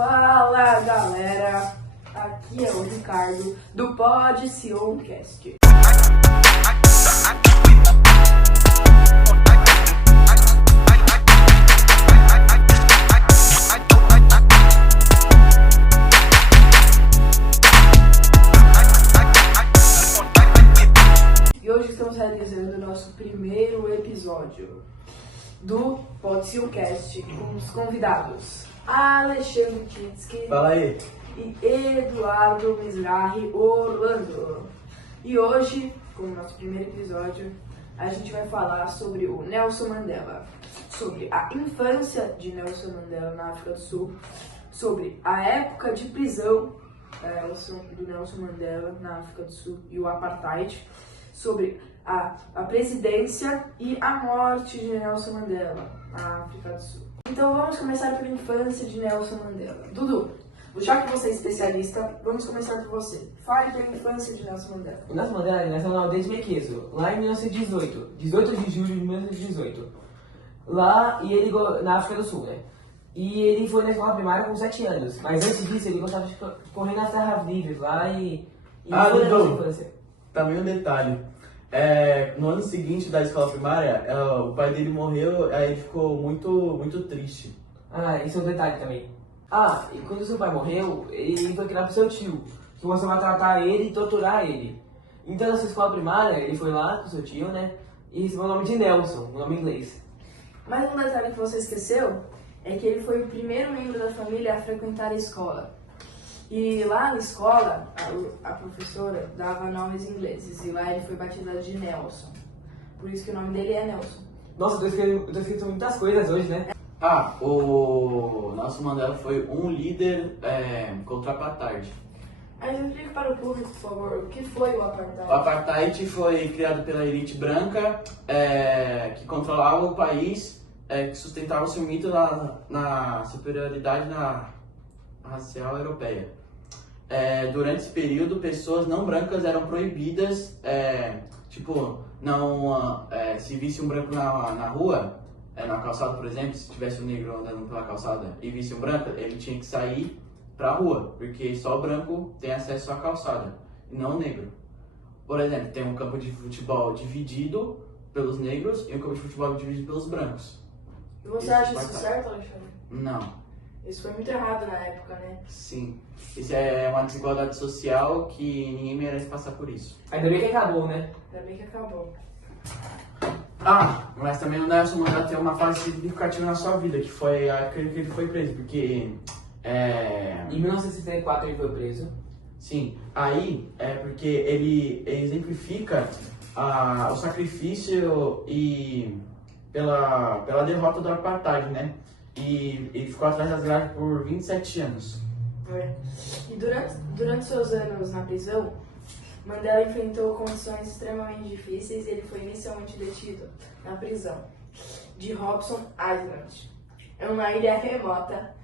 Fala galera, aqui é o Ricardo do Pod Sioncast. E hoje estamos realizando o nosso primeiro episódio do Pod Sioncast com os convidados Alexandre Titsky. Fala aí. E Eduardo Mizrahi Orlando. E hoje, como nosso primeiro episódio, a gente vai falar sobre o Nelson Mandela, sobre a infância de Nelson Mandela na África do Sul, sobre a época de prisão do Nelson Mandela na África do Sul e o apartheid, sobre a presidência e a morte de Nelson Mandela na África do Sul. Então vamos começar pela infância de Nelson Mandela. Dudu, já que você é especialista, vamos começar por você. Fale pela infância de Nelson Mandela. O Nelson Mandela nasceu na aldeia de Mequezo, lá em 1918, 18 de julho de 1918. Lá, e ele na África do Sul, né? E ele foi na escola primária com 7 anos, mas antes disso ele gostava de correr nas terras livres lá e foi na nossa infância. Também um detalhe. No ano seguinte da escola primária, o pai dele morreu, aí ele ficou muito triste. Esse é um detalhe também. E quando seu pai morreu, ele foi criado pro seu tio, que começou a maltratar ele e torturar ele. Então, nessa escola primária, ele foi lá com seu tio, né? E recebeu o nome de Nelson, um nome inglês. Mas um detalhe que você esqueceu é que ele foi o primeiro membro da família a frequentar a escola. E lá na escola, a professora dava nomes ingleses, e lá ele foi batizado de Nelson. Por isso que o nome dele é Nelson. Nossa, eu tô escrito muitas coisas hoje, né? O Nelson Mandela foi um líder contra o apartheid. Mas explica para o público, por favor, o que foi o apartheid? O apartheid foi criado pela elite branca, que controlava o país, que sustentava o seu mito na superioridade racial europeia. Durante esse período, pessoas não brancas eram proibidas, se visse um branco na rua, na calçada, por exemplo, se tivesse um negro andando pela calçada e visse um branco, ele tinha que sair pra rua, porque só o branco tem acesso à calçada, e não o negro. Por exemplo, tem um campo de futebol dividido pelos negros e um campo de futebol dividido pelos brancos. E você acha isso certo, Alexandre? Não. Isso foi muito errado na época, né? Sim. Isso é uma desigualdade social que ninguém merece passar por isso. Ainda bem que acabou, né? Ainda bem que acabou. Mas também o Nelson Mandela tem uma fase significativa na sua vida, que foi a época que ele foi preso, porque... Em 1964 ele foi preso. Sim, aí porque ele exemplifica o sacrifício pela derrota do apartheid, né? E ele ficou atrás das grades por 27 anos. E durante seus anos na prisão, Mandela enfrentou condições extremamente difíceis e ele foi inicialmente detido na prisão de Robben Island. É uma ilha remota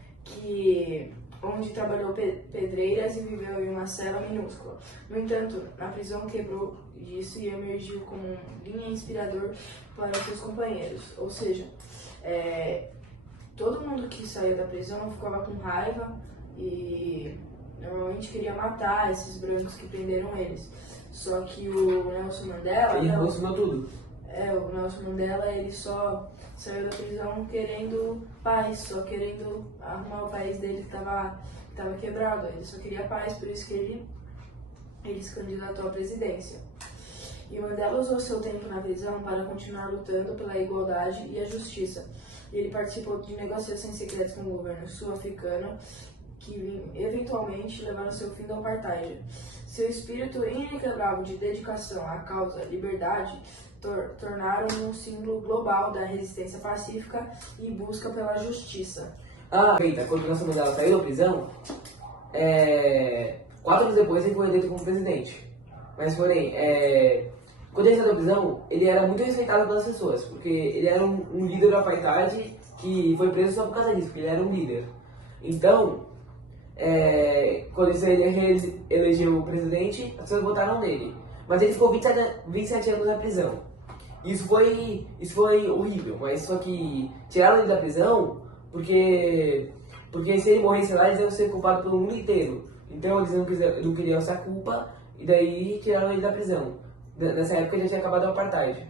onde trabalhou pedreiras e viveu em uma cela minúscula. No entanto, na prisão quebrou disso e emergiu como um linha inspirador para seus companheiros. Ou seja, todo mundo que saía da prisão ficava com raiva e normalmente queria matar esses brancos que prenderam eles. Só que o Nelson Mandela... Ele revolucionou tudo. O Nelson Mandela, ele só saiu da prisão querendo paz, só querendo arrumar o país dele que estava quebrado. Ele só queria paz, por isso que ele se candidatou à presidência. E Mandela usou seu tempo na prisão para continuar lutando pela igualdade e a justiça. Ele participou de negociações secretas com o governo sul-africano que eventualmente levaram ao seu fim do apartheid. Seu espírito inquebrável de dedicação à causa liberdade tornaram-no um símbolo global da resistência pacífica e busca pela justiça. Quando o Nelson Mandela saiu da prisão, 4 anos depois ele foi eleito como presidente. Mas porém, quando ele saiu da prisão, ele era muito respeitado pelas pessoas, porque ele era um líder do apartheid que foi preso só por causa disso, porque ele era um líder. Então, quando ele elegeu o presidente, as pessoas votaram nele. Mas ele ficou 27 anos na prisão. Isso foi horrível, mas só que tiraram ele da prisão porque Porque se ele morresse lá, eles iam ser culpados pelo mundo inteiro. Então eles não queriam essa culpa e daí tiraram ele da prisão. Nessa época já tinha acabado o apartheid.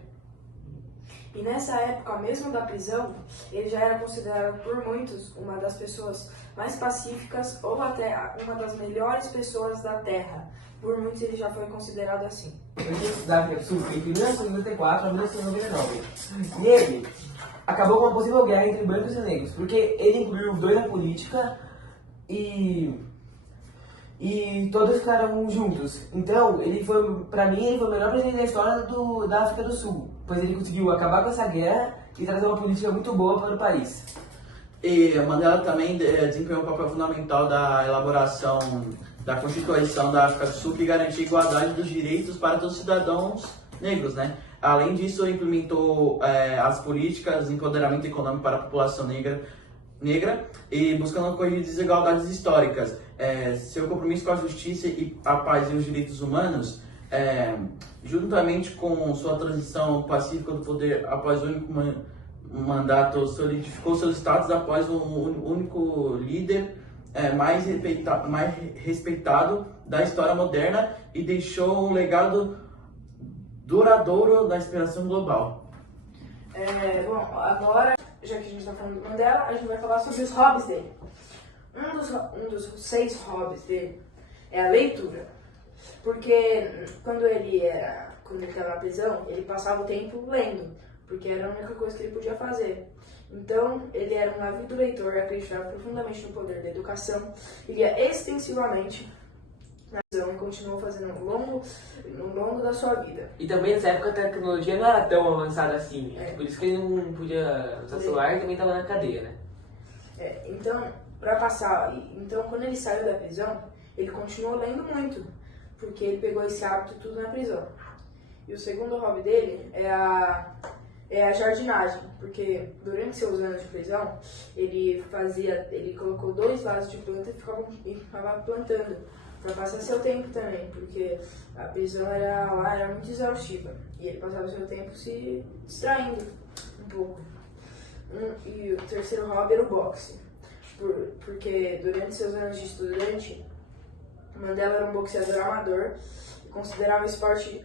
E nessa época, mesmo da prisão, ele já era considerado por muitos uma das pessoas mais pacíficas ou até uma das melhores pessoas da Terra. Por muitos ele já foi considerado assim. Da África do Sul entre 1994 a 1999. E ele acabou com uma possível guerra entre brancos e negros, porque ele incluiu os dois na política e todos ficaram juntos. Então, pra mim, ele foi o melhor presidente da história da África do Sul, pois ele conseguiu acabar com essa guerra e trazer uma política muito boa para o país. E Mandela também desempenhou um papel fundamental da elaboração da Constituição da África do Sul, que garantia a igualdade dos direitos para todos os cidadãos negros, né? Além disso, ele implementou as políticas de empoderamento econômico para a população negra e buscando corrigir desigualdades históricas. Seu compromisso com a justiça e a paz e os direitos humanos, juntamente com sua transição pacífica do poder após o único mandato, solidificou seus status após o único líder mais respeitado da história moderna e deixou um legado duradouro da inspiração global. Bom, agora, já que a gente está falando do Mandela, a gente vai falar sobre os hobbies dele. Um dos 6 hobbies dele é a leitura. Porque quando ele estava na prisão, ele passava o tempo lendo, porque era a única coisa que ele podia fazer. Então, ele era um ávido leitor, acreditava profundamente no poder da educação, lia extensivamente na prisão e continuou fazendo no longo da sua vida. E também nessa época a tecnologia não era tão avançada assim, por isso que ele não podia usar celular e também estava na cadeia, né? Então, quando ele saiu da prisão, ele continuou lendo muito, porque ele pegou esse hábito tudo na prisão. E o segundo hobby dele é a jardinagem, porque durante seus anos de prisão, ele colocou 2 vasos de planta e ficava plantando, para passar seu tempo também, porque a prisão era muito exaustiva, e ele passava seu tempo se distraindo um pouco. E o terceiro hobby era o boxe, porque durante seus anos de estudante, Mandela era um boxeador amador e considerava um esporte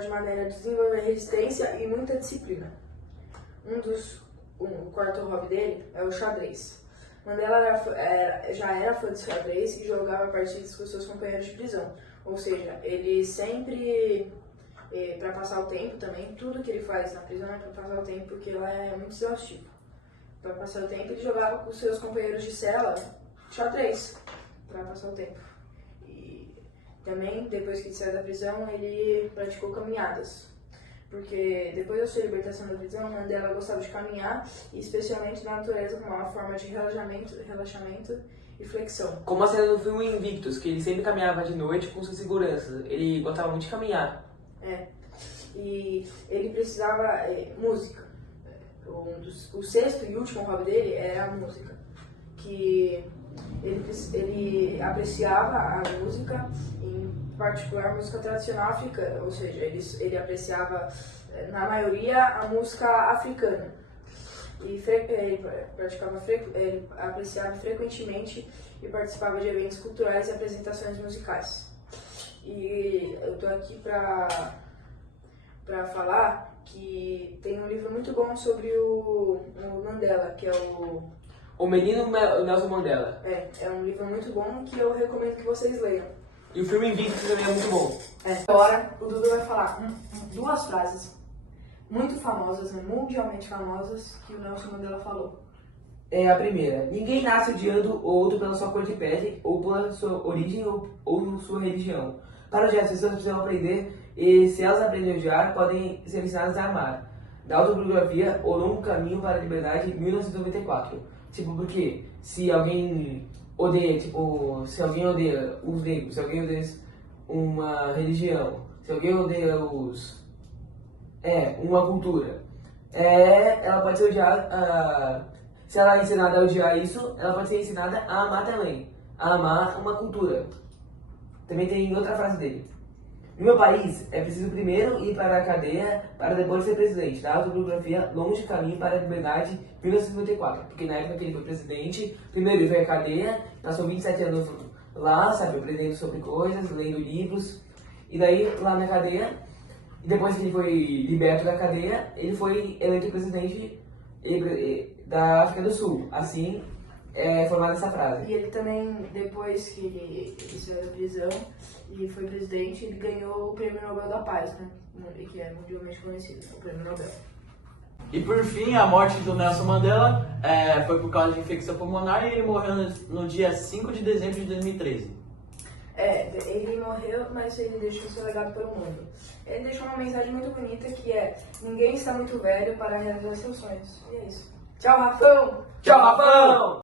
de maneira de desenvolver resistência e muita disciplina. O quarto hobby dele é o xadrez. Mandela já era fã de xadrez e jogava partidas com seus companheiros de prisão. Ou seja, ele sempre, para passar o tempo também, tudo que ele faz na prisão é para passar o tempo, porque lá é muito exaustivo. Para passar o tempo, ele jogava com seus companheiros de cela xadrez, para passar o tempo. E também, depois que ele saiu da prisão, ele praticou caminhadas. Porque depois da sua libertação da prisão, Mandela gostava de caminhar, e especialmente na natureza, como uma forma de relaxamento e flexão. Como a cena do filme Invictus, que ele sempre caminhava de noite com sua segurança. Ele gostava muito de caminhar. E ele precisava música. O sexto e último hobby dele era a música. Que ele apreciava a música, em particular a música tradicional africana, ou seja, ele apreciava, na maioria, a música africana. E ele apreciava frequentemente e participava de eventos culturais e apresentações musicais. E eu tô aqui para falar que tem um livro muito bom sobre o Mandela, que é O Menino Nelson Mandela. É um livro muito bom que eu recomendo que vocês leiam. E o filme Invictus também é muito bom. Agora o Dudu vai falar 2 frases muito famosas, mundialmente famosas, que o Nelson Mandela falou. A primeira: ninguém nasce odiando o outro pela sua cor de pele, ou pela sua origem, ou sua religião. Para odiar, as pessoas precisam aprender, e se elas aprendem a odiar, podem ser ensinadas a amar. Da autobiografia, O Longo Caminho para a Liberdade, 1994. Porque se alguém odeia, se alguém odeia os negros, se alguém odeia uma religião, se alguém odeia uma cultura, ela pode ser odiada, se ela é ensinada a odiar isso, ela pode ser ensinada a amar também, a amar uma cultura. Também tem outra frase dele: No meu país, é preciso primeiro ir para a cadeia para depois ser presidente. Da autobiografia Longe de Caminho para a Liberdade, 1954. Porque na época que ele foi presidente, primeiro ele foi à cadeia, passou 27 anos lá, sabe, aprendendo sobre coisas, lendo livros. E daí, lá na cadeia, e depois que ele foi liberto da cadeia, ele foi eleito presidente da África do Sul. Assim é formada essa frase. E ele também, depois que ele saiu da prisão e foi presidente, ele ganhou o Prêmio Nobel da Paz, né? Que é mundialmente conhecido, o Prêmio Nobel. E por fim, a morte do Nelson Mandela foi por causa de infecção pulmonar e ele morreu no dia 5 de dezembro de 2013. Ele morreu, mas ele deixou seu legado para o mundo. Ele deixou uma mensagem muito bonita que é: ninguém está muito velho para realizar seus sonhos. E é isso. Tchau, Rafão! Tchau, Rafão!